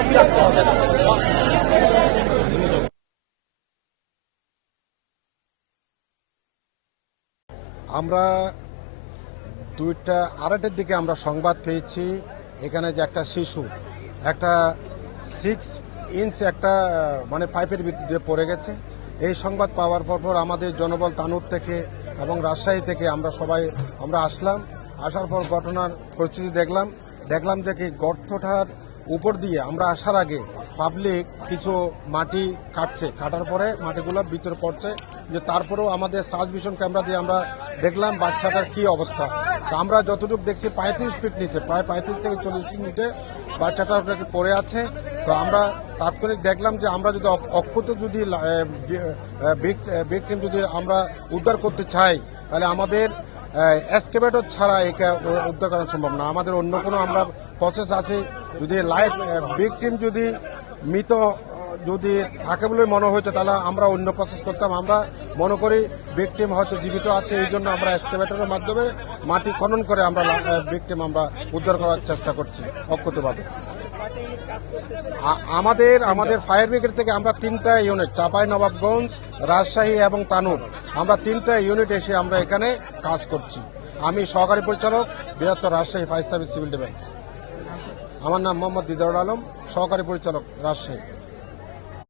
আমরা দুইটা আড়াইটের দিকে আমরা সংবাদ পেয়েছি এখানে যে একটা শিশু একটা সিক্স ইঞ্চ একটা মানে পাইপের দিয়ে পড়ে গেছে এই সংবাদ পাওয়ার পর পর আমাদের জনবল তানুর থেকে এবং রাজশাহী থেকে আমরা সবাই আমরা আসলাম আসার পর ঘটনার পরিস্থিতি দেখলাম দেখলাম যে কি গর্তটার উপর দিয়ে আমরা আসার আগে পাবলিক কিছু মাটি কাটছে কাটার পরে মাটিগুলো বিতর পড়ছে যে তারপরেও আমাদের সাজ ভিশন ক্যামেরা দিয়ে আমরা দেখলাম বাচ্চাটার কি অবস্থা আমরা যতটুকু দেখছি পঁয়ত্রিশ ফিট নিচে প্রায় পঁয়ত্রিশ থেকে চল্লিশ ফিট নিচে বাচ্চাটা আপনাকে পড়ে আছে তো আমরা তাৎক্ষণিক দেখলাম যে আমরা যদি অক্ষত যদি ভিকটিম যদি আমরা উদ্ধার করতে চাই তাহলে আমাদের এসকেভেটর ছাড়া একে উদ্ধার করা সম্ভব না আমাদের অন্য কোনো আমরা প্রসেস আছে যদি লাইভ ভিকটিম যদি মৃত যদি থাকে বলে মনে হয়েছে তাহলে আমরা অন্য প্রসেস করতাম আমরা মনে করি ভিকটিম হয়তো জীবিত আছে এই জন্য আমরা এক্সকেভেটরের মাধ্যমে মাটি খনন করে আমরা ভিকটিম আমরা উদ্ধার করার চেষ্টা করছি অক্ষতভাবে আমাদের আমাদের ফায়ার ব্রিগেড থেকে আমরা তিনটা ইউনিট চাপাই নবাবগঞ্জ রাজশাহী এবং তানুর আমরা তিনটা ইউনিট এসে আমরা এখানে কাজ করছি আমি সহকারী পরিচালক বৃহত্তর Rajshahi fire service civil defence আমার নাম মোহাম্মদ দিদারুল আলম সহকারী পরিচালক রাজশাহী